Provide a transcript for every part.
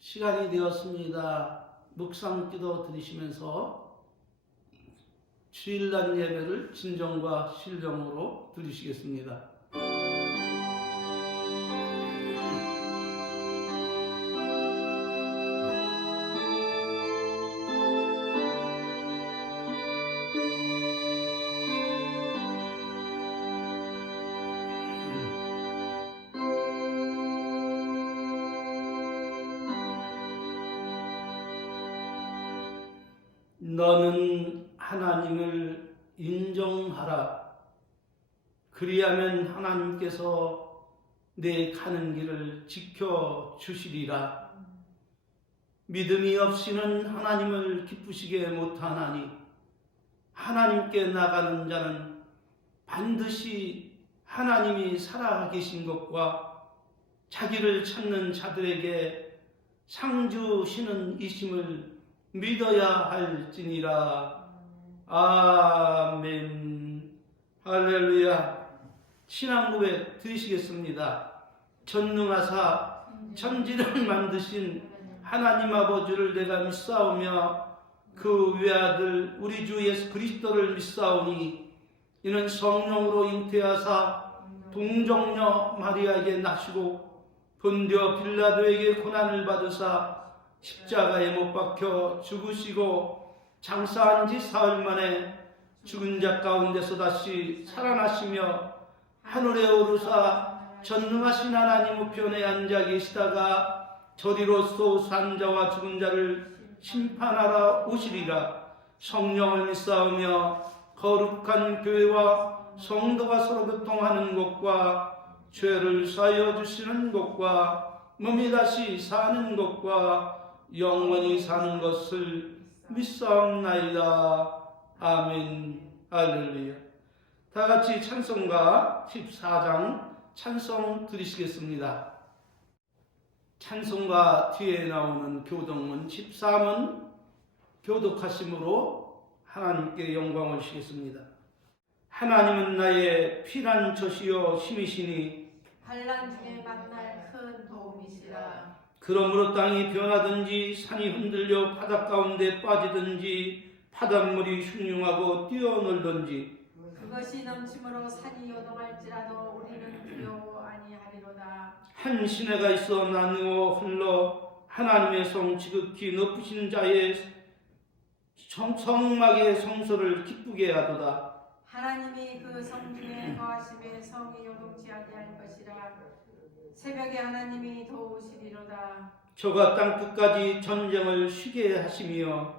시간이 되었습니다. 묵상 기도 드리시면서 주일날 예배를 진정과 신령으로 드리시겠습니다. 너는 하나님을 인정하라. 그리하면 하나님께서 내 가는 길을 지켜주시리라. 믿음이 없이는 하나님을 기쁘시게 못하나니 하나님께 나가는 자는 반드시 하나님이 살아계신 것과 자기를 찾는 자들에게 상 주시는 이심을 믿어야 할지니라. 아멘. 할렐루야. 신앙 고백 드리시겠습니다. 전능하사 천지를 만드신 하나님 아버지를 내가 믿사오며 그 외아들 우리 주 예수 그리스도를 믿사오니 이는 성령으로 잉태하사 동정녀 마리아에게 나시고 본디오 빌라도에게 고난을 받으사 십자가에 못 박혀 죽으시고 장사한 지 사흘 만에 죽은 자 가운데서 다시 살아나시며 하늘에 오르사 전능하신 하나님 우편에 앉아 계시다가 저리로서 산 자와 죽은 자를 심판하러 오시리라. 성령을 믿사오며 거룩한 교회와 성도가 서로 교통하는 것과 죄를 사하여 주시는 것과 몸이 다시 사는 것과 영원히 사는 것을 믿사옵나이다. 아멘. 할렐루야. 다 같이 찬송가 14장 찬송 드리시겠습니다. 찬송가 뒤에 나오는 교독문 13은 교독하심으로 하나님께 영광을 주시겠습니다. 하나님은 나의 피난처시요 힘이시니 환난 중에 만날 큰 도움이시라. 그러므로 땅이 변하든지 산이 흔들려 바닷 가운데 빠지든지 바닷물이 흉흉하고 뛰어놀든지 그것이 넘침으로 산이 요동할지라도 우리는 두려워 아니하리로다. 한 시내가 있어 나누어 흘러 하나님의 성 지극히 높으신 자의 성막의 성소를 기쁘게 하도다. 하나님이 그 성 중에 거하심에 성이 요동치 아니할 것이라. 새벽에 하나님이 도우시리로다. 저가 땅 끝까지 전쟁을 쉬게 하시며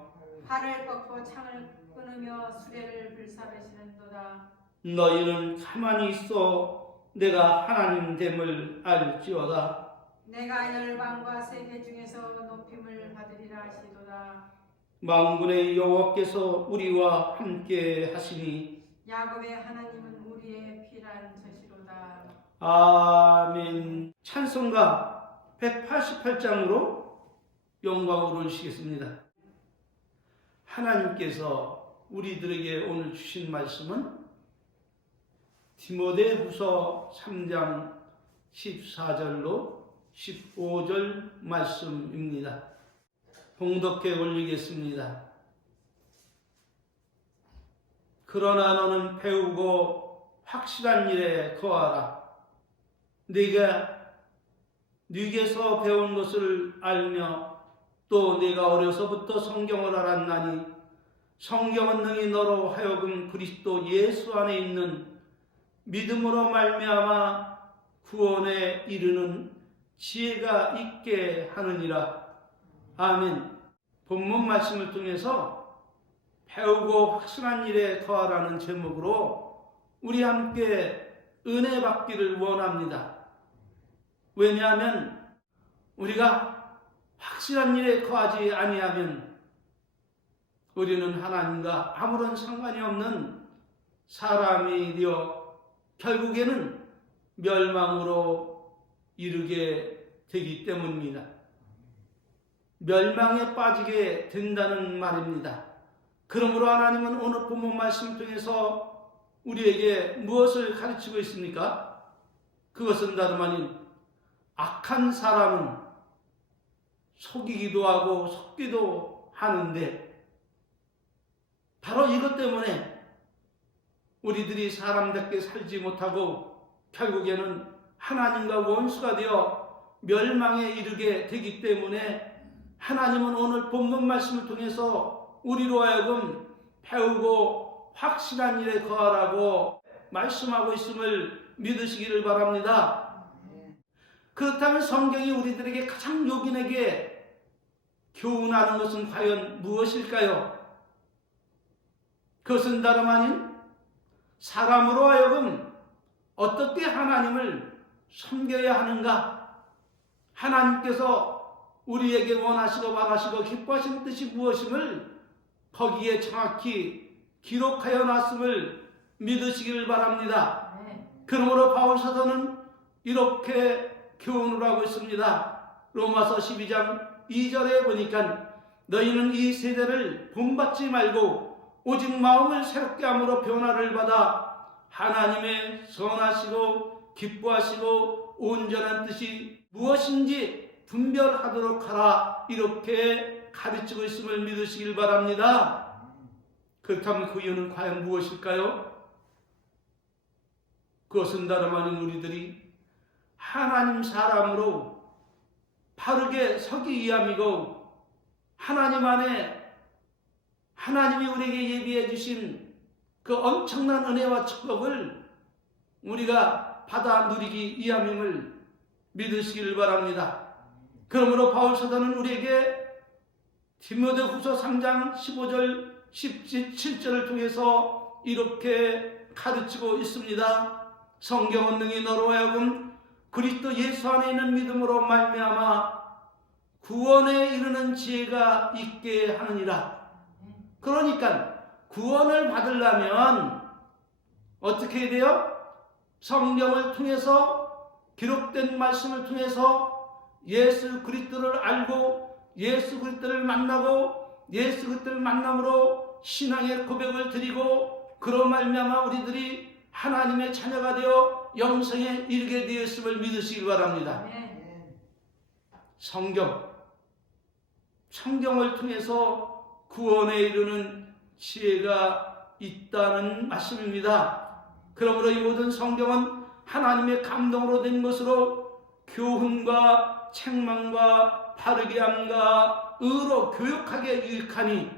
팔을 꺾고 창을 끊으며 수레를 불사르시는도다. 너희는 가만히 있어 내가 하나님 됨을 알지어다. 내가 열방과 세계 중에서 높임을 받으리라 하시도다. 만군의 여호와께서 우리와 함께 하시니 야곱의 하나님은 우리의 피난처시로다. 아멘. 찬송가 188장으로 영광을 올리시겠습니다. 하나님께서 우리들에게 오늘 주신 말씀은 디모데후서 3장 14절로 15절 말씀입니다. 봉독해 올리겠습니다. 그러나 너는 배우고 확실한 일에 거하라. 네게서 배운 것을 알며 또 네가 어려서부터 성경을 알았나니 성경은 능히 너로 하여금 그리스도 예수 안에 있는 믿음으로 말미암아 구원에 이르는 지혜가 있게 하느니라. 아멘. 본문 말씀을 통해서 배우고 확신한 일에 거하라는 제목으로 우리 함께 은혜 받기를 원합니다. 왜냐하면 우리가 확실한 일에 거하지 아니하면 우리는 하나님과 아무런 상관이 없는 사람이 되어 결국에는 멸망으로 이르게 되기 때문입니다. 멸망에 빠지게 된다는 말입니다. 그러므로 하나님은 오늘 본문 말씀 통해서 우리에게 무엇을 가르치고 있습니까? 그것은 다름 아닌 악한 사람은 속이기도 하고 속기도 하는데 바로 이것 때문에 우리들이 사람답게 살지 못하고 결국에는 하나님과 원수가 되어 멸망에 이르게 되기 때문에 하나님은 오늘 본문 말씀을 통해서 우리로 하여금 배우고 확실한 일에 거하라고 말씀하고 있음을 믿으시기를 바랍니다. 그렇다면 성경이 우리들에게 가장 요긴하게 교훈하는 것은 과연 무엇일까요? 그것은 다름 아닌 사람으로 하여금 어떻게 하나님을 섬겨야 하는가? 하나님께서 우리에게 원하시고 바라시고 기뻐하시는 뜻이 무엇임을 거기에 정확히 기록하여 놨음을 믿으시기를 바랍니다. 그러므로 바울 사도는 이렇게 교훈을 하고 있습니다. 로마서 12장 2절에 보니까 너희는 이 세대를 본받지 말고 오직 마음을 새롭게 함으로 변화를 받아 하나님의 선하시고 기뻐하시고 온전한 뜻이 무엇인지 분별하도록 하라, 이렇게 가르치고 있음을 믿으시길 바랍니다. 그렇다면 그 이유는 과연 무엇일까요? 그것은 다름 아닌 우리들이 하나님 사람으로 바르게 서기 위함이고, 하나님 안에 하나님이 우리에게 예비해 주신 그 엄청난 은혜와 축복을 우리가 받아 누리기 위함임을 믿으시기를 바랍니다. 그러므로 바울 사도는 우리에게 디모데후서 3장 15절 17절을 통해서 이렇게 가르치고 있습니다. 성경은 능히 너로 하여금 그리스도 예수 안에 있는 믿음으로 말미암아 구원에 이르는 지혜가 있게 하느니라. 그러니까 구원을 받으려면 어떻게 해야 돼요? 성경을 통해서, 기록된 말씀을 통해서 예수 그리스도를 알고 예수 그리스도를 만나고 예수 그리스도를 만남으로 신앙의 고백을 드리고 그로 말미암아 우리들이 하나님의 자녀가 되어 영생에 이르게 되었음을 믿으시기 바랍니다. 성경을 통해서 구원에 이르는 지혜가 있다는 말씀입니다. 그러므로 이 모든 성경은 하나님의 감동으로 된 것으로 교훈과 책망과 바르게 함과 의로 교육하게 유익하니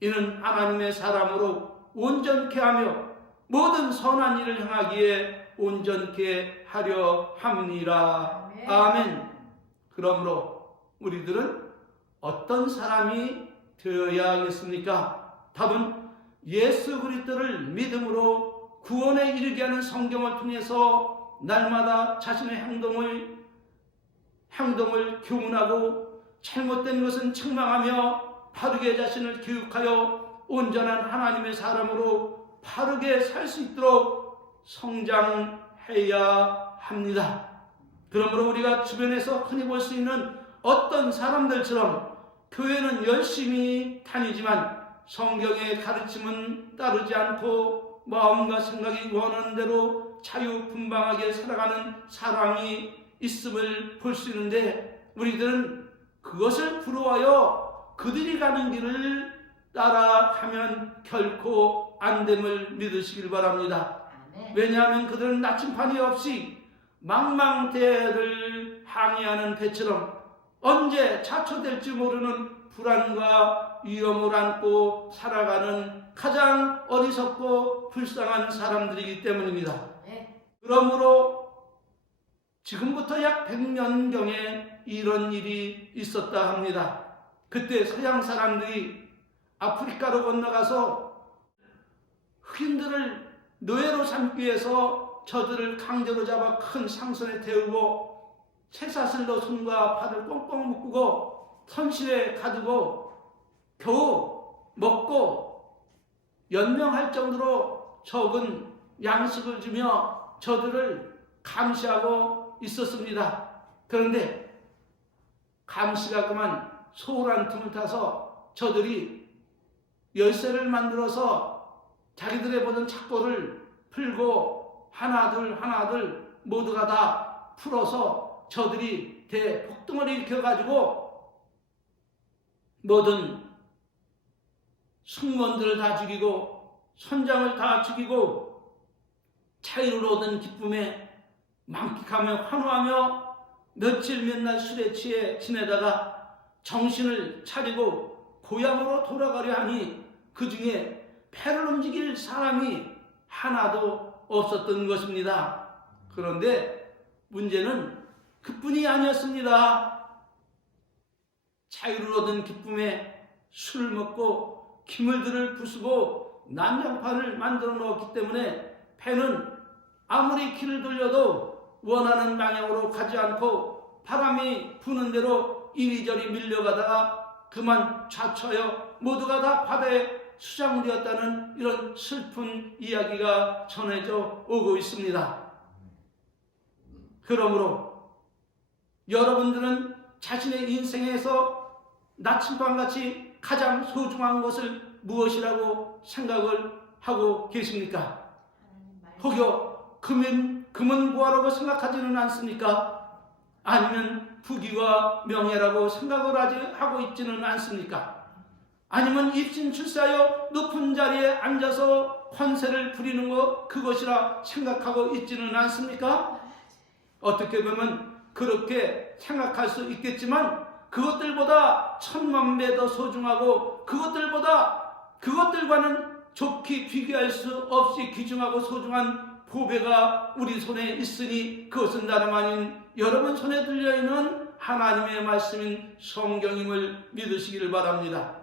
이는 하나님의 사람으로 온전케 하며 모든 선한 일을 행하기에 온전케 하려 함이니라. 아멘. 그러므로 우리들은 어떤 사람이 되어야 하겠습니까? 답은 예수 그리스도를 믿음으로 구원에 이르게 하는 성경을 통해서 날마다 자신의 행동을 교훈하고 잘못된 것은 책망하며 바르게 자신을 교육하여 온전한 하나님의 사람으로 바르게 살 수 있도록 성장해야 합니다. 그러므로 우리가 주변에서 흔히 볼 수 있는 어떤 사람들처럼 교회는 열심히 다니지만 성경의 가르침은 따르지 않고 마음과 생각이 원하는 대로 자유분방하게 살아가는 사람이 있음을 볼 수 있는데, 우리들은 그것을 부러워하여 그들이 가는 길을 따라가면 결코 안 됨을 믿으시길 바랍니다. 왜냐하면 그들은 나침판이 없이 망망대해를 항해하는 배처럼 언제 자초될지 모르는 불안과 위험을 안고 살아가는 가장 어리석고 불쌍한 사람들이기 때문입니다. 그러므로 지금부터 약 100년경에 이런 일이 있었다 합니다. 그때 서양 사람들이 아프리카로 건너가서 흑인들을 노예로 삼기 위해서 저들을 강제로 잡아 큰 상선에 태우고 쇠사슬로 손과 발을 꽁꽁 묶고 선실에 가두고 겨우 먹고 연명할 정도로 적은 양식을 주며 저들을 감시하고 있었습니다. 그런데 감시가 그만 소홀한 틈을 타서 저들이 열쇠를 만들어서 자기들의 모든 착고를 풀고 하나둘 모두가 다 풀어서 저들이 대폭동을 일으켜가지고 모든 승무원들을 다 죽이고 선장을 다 죽이고 자유를 얻은 기쁨에 만끽하며 환호하며 며칠 몇 날 술에 취해 지내다가 정신을 차리고 고향으로 돌아가려 하니 그 중에 배를 움직일 사람이 하나도 없었던 것입니다. 그런데 문제는 그뿐이 아니었습니다. 자유를 얻은 기쁨에 술을 먹고 기물들을 부수고 난장판을 만들어 놓았기 때문에 배는 아무리 길을 돌려도 원하는 방향으로 가지 않고 바람이 부는 대로 이리저리 밀려가다가 그만 좌초하여 모두가 다 바다에 수장되었다는 이런 슬픈 이야기가 전해져 오고 있습니다. 그러므로 여러분들은 자신의 인생에서 나침반같이 가장 소중한 것을 무엇이라고 생각을 하고 계십니까? 혹여 금은 뭐라고 생각하지는 않습니까? 아니면 부귀와 명예라고 생각을 하고 있지는 않습니까? 아니면 입신 출세하여 높은 자리에 앉아서 권세를 부리는 것, 그것이라 생각하고 있지는 않습니까? 어떻게 보면 그렇게 생각할 수 있겠지만 그것들보다 천만 배 더 소중하고 그것들과는 좋게 비교할 수 없이 귀중하고 소중한 보배가 우리 손에 있으니 그것은 다름 아닌 여러분 손에 들려있는 하나님의 말씀인 성경임을 믿으시기를 바랍니다.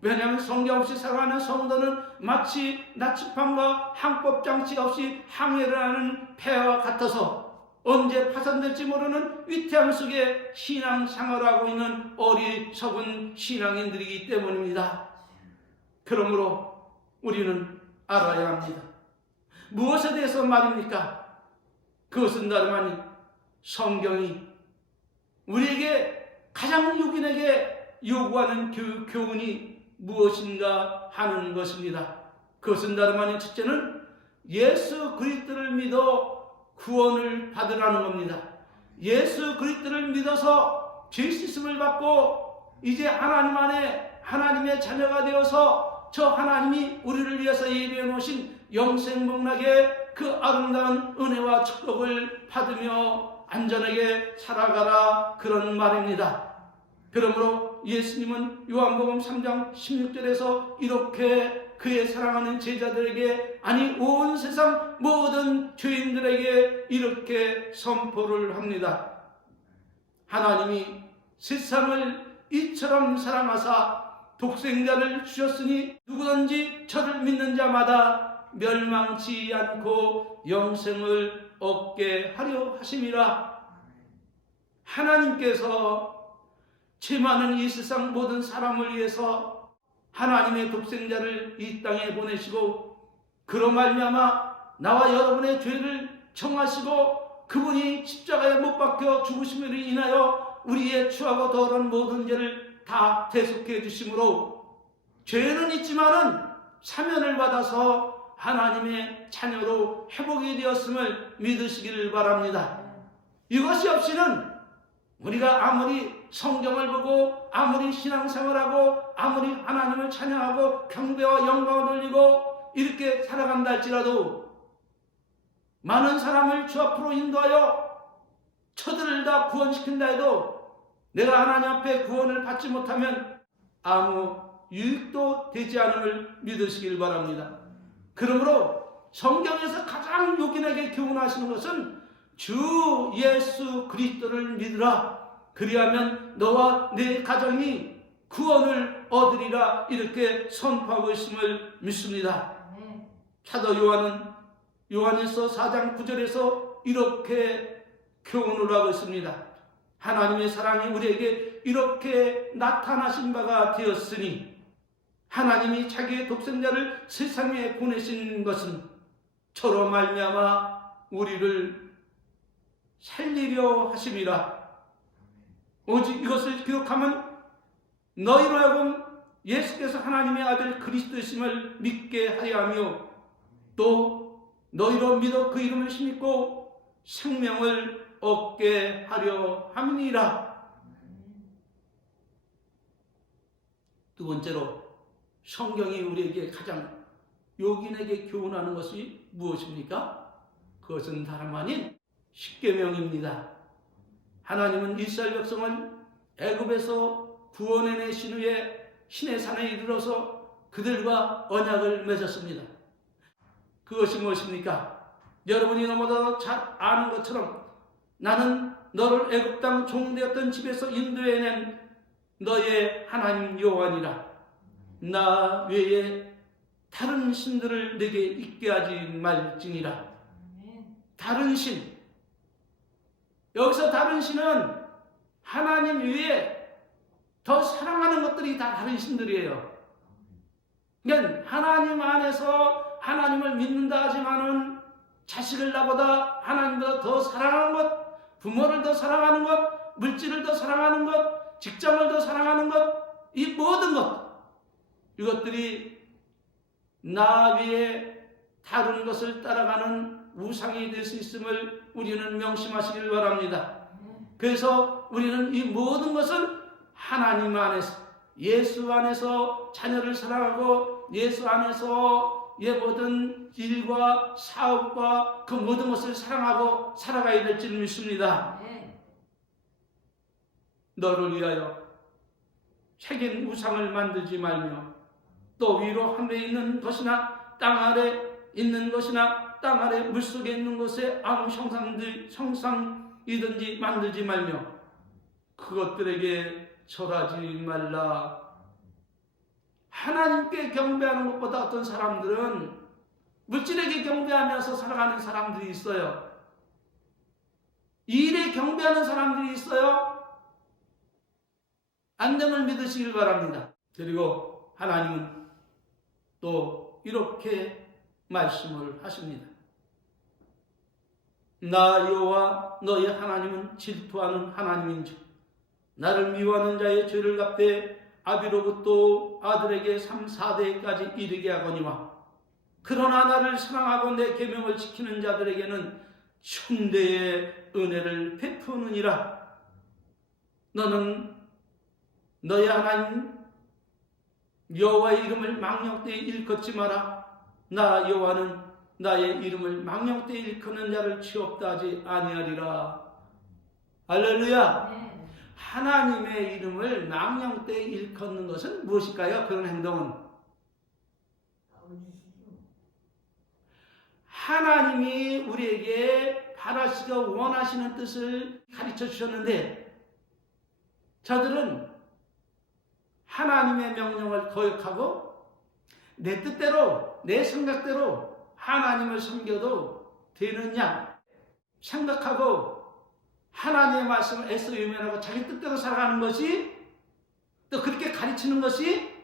왜냐하면 성경 없이 살아가는 성도는 마치 나침반과 항법장치 없이 항해를 하는 배와 같아서 언제 파산될지 모르는 위태함 속에 신앙생활하고 있는 어리석은 신앙인들이기 때문입니다. 그러므로 우리는 알아야 합니다. 무엇에 대해서 말입니까? 그것은 다름 아닌 성경이 우리에게 가장 육인에게 요구하는 교훈이 무엇인가 하는 것입니다. 그것은 다름 아닌 첫째는 예수 그리스도를 믿어 구원을 받으라는 겁니다. 예수 그리스도를 믿어서 죄 씻음을 받고 이제 하나님 안에 하나님의 자녀가 되어서 저 하나님이 우리를 위해서 예비해 놓으신 영생복락의 그 아름다운 은혜와 축복을 받으며 안전하게 살아가라, 그런 말입니다. 그러므로 예수님은 요한복음 3장 16절에서 이렇게 그의 사랑하는 제자들에게, 아니 온 세상 모든 죄인들에게 이렇게 선포를 합니다. 하나님이 세상을 이처럼 사랑하사 독생자를 주셨으니 누구든지 저를 믿는 자마다 멸망치 않고 영생을 얻게 하려 하심이라. 하나님께서 죄 많은 이 세상 모든 사람을 위해서 하나님의 독생자를 이 땅에 보내시고 그로 말미암아 나와 여러분의 죄를 정하시고 그분이 십자가에 못 박혀 죽으심으로 인하여 우리의 추하고 더러운 모든 죄를 다 대속해 주심으로 죄는 있지만은 사면을 받아서 하나님의 자녀로 회복이 되었음을 믿으시기를 바랍니다. 이것이 없이는 우리가 아무리 성경을 보고 아무리 신앙생활하고 아무리 하나님을 찬양하고 경배와 영광을 돌리고 이렇게 살아간다 할지라도 많은 사람을 주 앞으로 인도하여 저들을 다 구원시킨다 해도 내가 하나님 앞에 구원을 받지 못하면 아무 유익도 되지 않음을 믿으시길 바랍니다. 그러므로 성경에서 가장 요긴하게 교훈하시는 것은 주 예수 그리스도를 믿으라. 그리하면 너와 내 가정이 구원을 얻으리라. 이렇게 선포하고 있음을 믿습니다. 사도 요한은 요한일서 4장 9절에서 이렇게 교훈을 하고 있습니다. 하나님의 사랑이 우리에게 이렇게 나타나신 바가 되었으니 하나님이 자기의 독생자를 세상에 보내신 것은 저로 말미암아 우리를 살리려 하심이라. 오직 이것을 기록하면 너희로 하여금 예수께서 하나님의 아들 그리스도이심을 믿게 하려 하며 또 너희로 믿어 그 이름을 힘입고 생명을 얻게 하려 함이니라. 두 번째로 성경이 우리에게 가장 요긴에게 교훈하는 것이 무엇입니까? 그것은 다름 아닌 십계명입니다. 하나님은 이스라엘 백성을 애굽에서 구원해내신 후에 신의 산에 이르러서 그들과 언약을 맺었습니다. 그것이 무엇입니까? 여러분이 너무나 잘 아는 것처럼 나는 너를 애굽 땅 종되었던 집에서 인도해낸 너의 하나님 여호와니라. 나 외에 다른 신들을 내게 있게 하지 말지니라. 다른 신. 여기서 다른 신은 하나님 외에 더 사랑하는 것들이 다 다른 신들이에요. 그러니까 하나님 안에서 하나님을 믿는다 하지만은 자식을 나보다 하나님보다 더 사랑하는 것, 부모를 더 사랑하는 것, 물질을 더 사랑하는 것, 직장을 더 사랑하는 것, 이 모든 것, 이것들이 나 외에 다른 것을 따라가는 우상이 될 수 있음을 우리는 명심하시길 바랍니다. 그래서 우리는 이 모든 것은 하나님 안에서, 예수 안에서 자녀를 사랑하고 예수 안에서 모든 일과 사업과 그 모든 것을 사랑하고 살아가야 될 줄 믿습니다. 너를 위하여 책인 우상을 만들지 말며 또 위로 하늘에 있는 것이나 땅 아래 있는 것이나 땅 아래 물속에 있는 것에 아무 형상이든지 만들지 말며 그것들에게 절하지 말라. 하나님께 경배하는 것보다 어떤 사람들은 물질에게 경배하면서 살아가는 사람들이 있어요. 일에 경배하는 사람들이 있어요. 안됨을 믿으시길 바랍니다. 그리고 하나님은 또 이렇게 말씀을 하십니다. 나 여호와 너희 하나님은 질투하는 하나님인즉 나를 미워하는 자의 죄를 갚되 아비로부터 아들에게 3, 4대까지 이르게 하거니와 그러나 나를 사랑하고 내 계명을 지키는 자들에게는 천대의 은혜를 베푸느니라. 너는 너희 하나님 여호와의 이름을 망령되이 일컫지 마라. 나 여호와는 나의 이름을 망령되이 일컫는 자를 취업다 하지 아니하리라. 할렐루야. 네. 하나님의 이름을 망령되이 일컫는 것은 무엇일까요? 그런 행동은 하나님이 우리에게 바라시고 원하시는 뜻을 가르쳐 주셨는데 저들은 하나님의 명령을 거역하고 내 뜻대로 내 생각대로 하나님을 섬겨도 되느냐 생각하고 하나님의 말씀을 애써 외면하고 자기 뜻대로 살아가는 것이 또 그렇게 가르치는 것이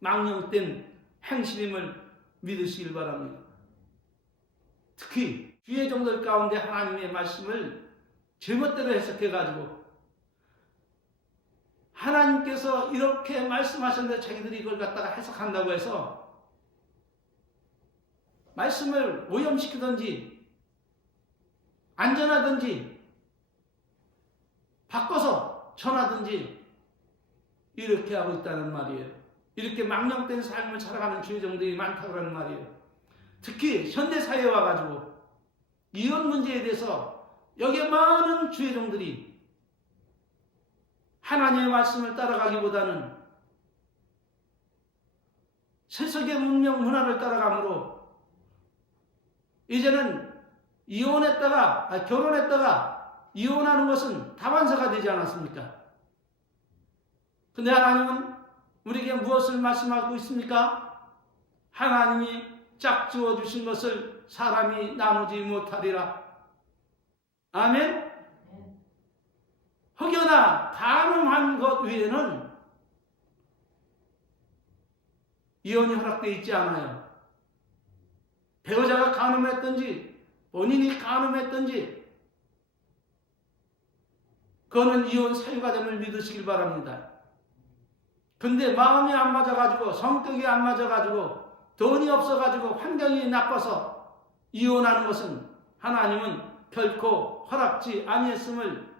망령된 행실임을 믿으시길 바랍니다. 특히 주의 종들 가운데 하나님의 말씀을 제멋대로 해석해가지고 하나님께서 이렇게 말씀하셨는데 자기들이 이걸 갖다가 해석한다고 해서 말씀을 오염시키든지 안전하든지 바꿔서 전하든지 이렇게 하고 있다는 말이에요. 이렇게 망령된 삶을 살아가는 주의 종들이 많다고 하는 말이에요. 특히 현대사회에 와가지고 이혼 문제에 대해서 여기에 많은 주의 종들이 하나님의 말씀을 따라가기보다는 세속의 문명 문화를 따라가므로 이제는 결혼했다가 이혼하는 것은 다반사가 되지 않았습니까? 근데 하나님은 우리에게 무엇을 말씀하고 있습니까? 하나님이 짝지어 주신 것을 사람이 나누지 못하리라. 아멘? 혹여나 가늠한 것 외에는 이혼이 허락되어 있지 않아요. 배우자가 간음했든지 본인이 간음했든지 그거는 이혼 사유가 됨을 믿으시길 바랍니다. 근데 마음이 안 맞아가지고 성격이 안 맞아가지고 돈이 없어가지고 환경이 나빠서 이혼하는 것은 하나님은 결코 허락지 아니했음을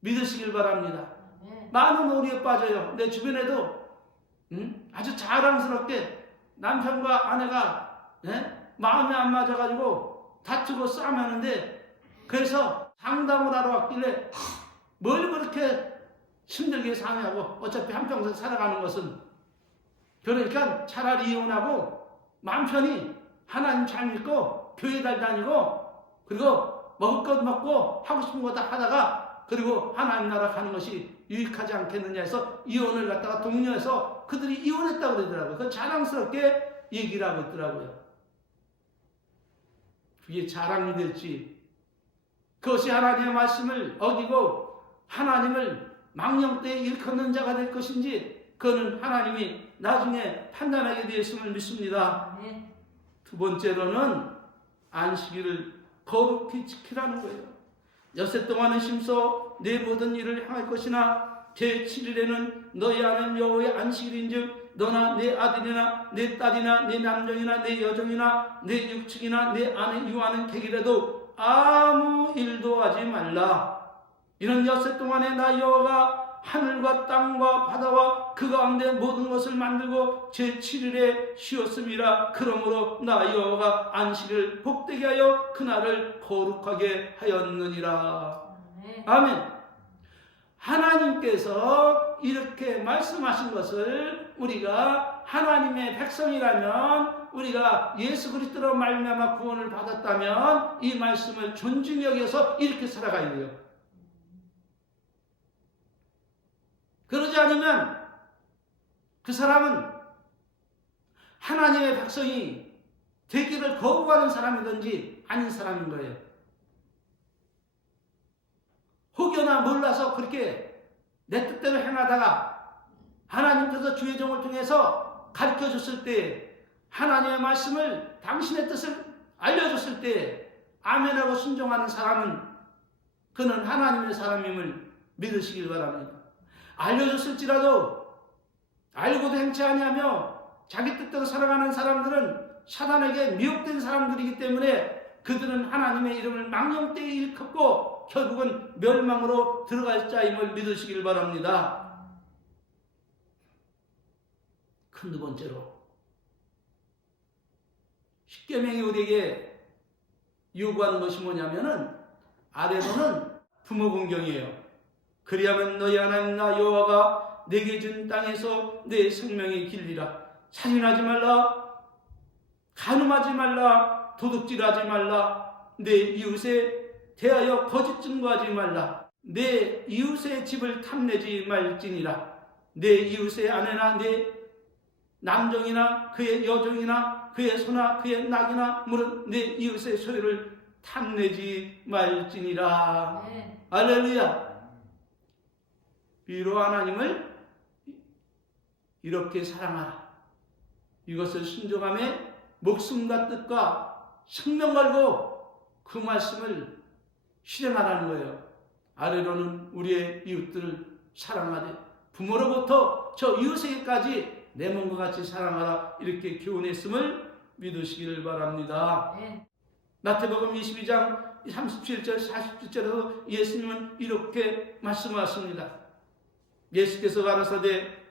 믿으시길 바랍니다. 많은 오류에 빠져요. 내 주변에도 아주 자랑스럽게 남편과 아내가 마음이 안 맞아가지고 다투고 싸움하는데, 그래서 상담을 하러 왔길래 뭘 그렇게 힘들게 사냐고, 어차피 한평생 살아가는 것은, 그러니까 차라리 이혼하고 마음 편히 하나님 잘 믿고 교회 잘 다니고, 그리고 먹을 것 먹고 하고 싶은 거 다 하다가 그리고 하나님 나라 가는 것이 유익하지 않겠느냐 해서 이혼을 갖다가 독려해서 그들이 이혼했다고 그러더라고요. 그 자랑스럽게 얘기를 하고 있더라고요. 그게 자랑이 될지, 그것이 하나님의 말씀을 어기고 하나님을 망령되이 일컫는 자가 될 것인지, 그거는 하나님이 나중에 판단하게 되었음을 믿습니다. 네. 두 번째로는 안식일을 거룩히 지키라는 거예요. 엿새 동안은 심소 내 모든 일을 향할 것이나 제7일에는 너희 아는 여호와의 안식일인즉 너나 내 아들이나 내 딸이나 내 남종이나 내 여종이나 내 육축이나 내 아내 유하는 객이라도 아무 일도 하지 말라. 이는 엿새 동안에 나 여호와가 하늘과 땅과 바다와 그 가운데 모든 것을 만들고 제7일에 쉬었음이라. 그러므로 나 여호와가 안식일을 복되게 하여 그날을 거룩하게 하였느니라. 아멘. 하나님께서 이렇게 말씀하신 것을 우리가 하나님의 백성이라면, 우리가 예수 그리스도로 말미암아 구원을 받았다면 이 말씀을 존중히 여겨서 이렇게 살아가야 돼요. 그러지 않으면 그 사람은 하나님의 백성이 되기를 거부하는 사람이든지 아닌 사람인 거예요. 혹여나 몰라서 그렇게 내 뜻대로 행하다가 하나님께서 주의 종을 통해서 가르쳐줬을 때, 하나님의 말씀을 당신의 뜻을 알려줬을 때 아멘하고 순종하는 사람은 그는 하나님의 사람임을 믿으시길 바랍니다. 알려줬을지라도 알고도 행치 아니하며 자기 뜻대로 살아가는 사람들은 사단에게 미혹된 사람들이기 때문에 그들은 하나님의 이름을 망령되이 일컫고 결국은 멸망으로 들어갈 자임을 믿으시길 바랍니다. 큰 두 번째로, 십계명이 우리에게 요구하는 것이 뭐냐면은, 아래로는 부모 공경이에요. 그리하면 너희 하나님 나 여호와가 내게 준 땅에서 내 생명이 길리라. 살인하지 말라, 간음하지 말라, 도둑질하지 말라, 내 이웃에 대하여 거짓 증거하지 말라, 내 이웃의 집을 탐내지 말지니라. 내 이웃의 아내나 내 남종이나 그의 여종이나 그의 소나 그의 낙이나 물은 내 이웃의 소유를 탐내지 말지니라. 네. 할렐루야. 비로 하나님을 이렇게 사랑하라. 이것을 순종함에 목숨과 뜻과 생명 걸고 그 말씀을 실행하라는 거예요. 아래로는 우리의 이웃들을 사랑하되 부모로부터 저 이웃에게까지 내 몸과 같이 사랑하라. 이렇게 교훈했음을 믿으시기를 바랍니다. 네. 마태복음 22장 37절 47절에도 예수님은 이렇게 말씀하십니다. 예수께서 가라사대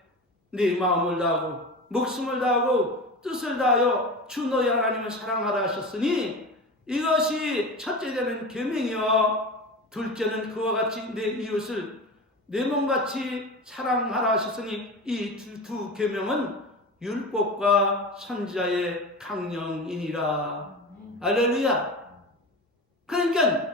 네 마음을 다하고 목숨을 다하고 뜻을 다하여 주 너희 하나님을 사랑하라 하셨으니 이것이 첫째 되는 계명이요 둘째는 그와 같이 내 이웃을 내 몸같이 사랑하라 하셨으니 이 두 계명은 율법과 선지자의 강령이니라. 할렐루야. 그러니까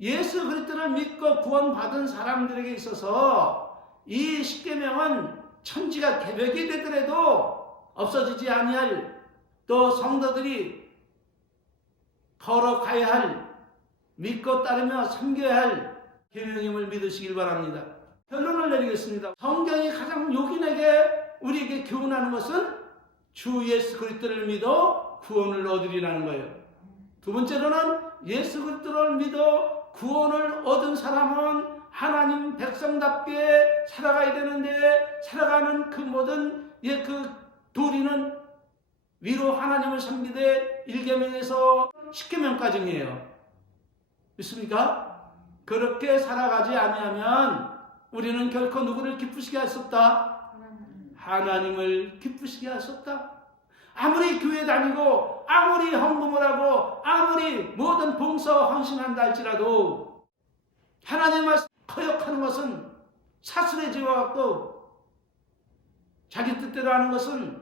예수 그리스도를 믿고 구원받은 사람들에게 있어서 이 십계명은 천지가 개벽이 되더라도 없어지지 아니할, 또 성도들이 걸어가야 할, 믿고 따르며 섬겨야 할 계명임을 믿으시길 바랍니다. 결론을 내리겠습니다. 성경이 가장 요긴하게 우리에게 교훈하는 것은 주 예수 그리스도를 믿어 구원을 얻으리라는 거예요. 두 번째로는 예수 그리스도를 믿어 구원을 얻은 사람은 하나님 백성답게 살아가야 되는데, 살아가는 그 모든 그 도리는 위로 하나님을 섬기되 1계명에서 10계명까지예요. 믿습니까? 그렇게 살아가지 아니하면 우리는 결코 누구를 기쁘시게 할 수 없다. 하나님을 기쁘시게 할 수 없다. 아무리 교회 다니고 아무리 헌금을 하고 아무리 모든 봉사와 헌신한다 할지라도 하나님의 말씀 거역하는 것은 사슬의 죄와 같고 자기 뜻대로 하는 것은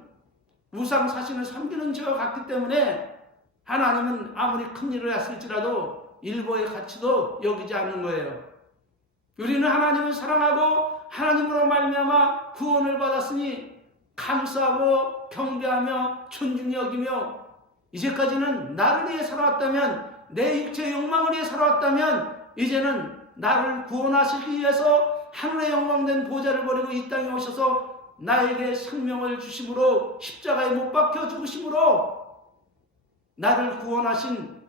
우상 사신을 섬기는 죄와 같기 때문에 하나님은 아무리 큰 일을 했을지라도 일보의 가치도 여기지 않는 거예요. 우리는 하나님을 사랑하고 하나님으로 말미암아 구원을 받았으니 감사하고 경배하며 존중히 여기며 이제까지는 나를 위해 살아왔다면 내 육체의 욕망을 위해 살아왔다면 이제는 나를 구원하시기 위해서 하늘의 영광된 보좌를 버리고 이 땅에 오셔서 나에게 생명을 주심으로 십자가에 못 박혀 죽으심으로 나를 구원하신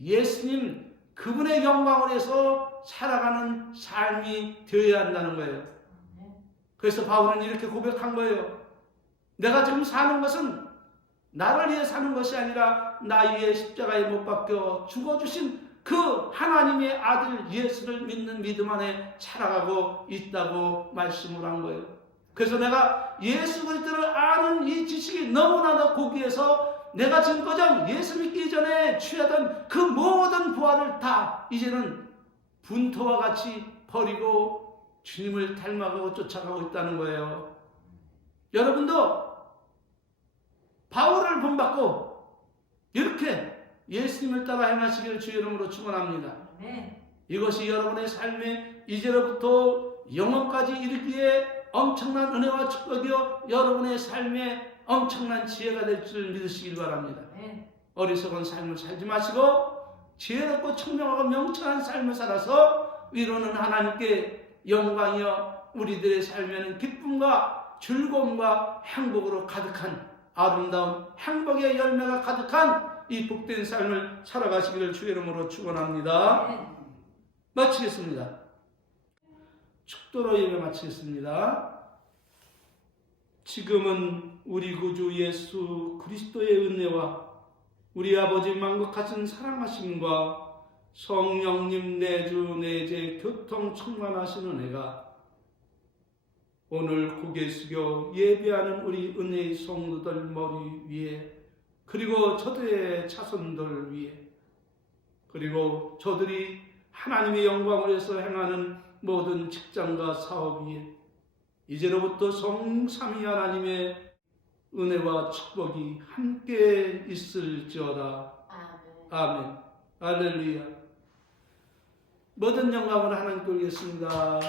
예수님 그분의 영광을 위해서 살아가는 삶이 되어야 한다는 거예요. 그래서 바울은 이렇게 고백한 거예요. 내가 지금 사는 것은 나를 위해 사는 것이 아니라 나 위해 십자가에 못 박혀 죽어주신 그 하나님의 아들 예수를 믿는 믿음 안에 살아가고 있다고 말씀을 한 거예요. 그래서 내가 예수 그리스도를 아는 이 지식이 너무나도 고귀해서 내가 지금까지 예수 믿기 전에 취하던 그 모든 부활을 다 이제는 분토와 같이 버리고 주님을 닮아가고 쫓아가고 있다는 거예요. 여러분도 바울을 본받고 이렇게 예수님을 따라 행하시기를 주의 이름으로 축원합니다. 이것이 여러분의 삶에 이제로부터 영원까지 이르기에 엄청난 은혜와 축복이요 여러분의 삶에 엄청난 지혜가 될 줄 믿으시길 바랍니다. 어리석은 삶을 살지 마시고 지혜롭고 청명하고 명철한 삶을 살아서 위로는 하나님께 영광이요 우리들의 삶에는 기쁨과 즐거움과 행복으로 가득한 아름다운 행복의 열매가 가득한 이 복된 삶을 살아가시기를 주의 이름으로 축원합니다. 마치겠습니다. 축도로 예배 마치겠습니다. 지금은 우리 구주 예수 그리스도의 은혜와 우리 아버지 만국하신 사랑하심과 성령님 내주 내재 교통 충만하신 은혜가 오늘 고개 숙여 예배하는 우리 은혜의 성도들 머리 위에 그리고 저들의 자손들 위에 그리고 저들이 하나님의 영광을 위해서 행하는 모든 직장과 사업 위에 이제로부터 성삼위 하나님의 은혜와 축복이 함께 있을지어다. 아멘. 할렐루야. 모든 영광을 하나님께 올리겠습니다.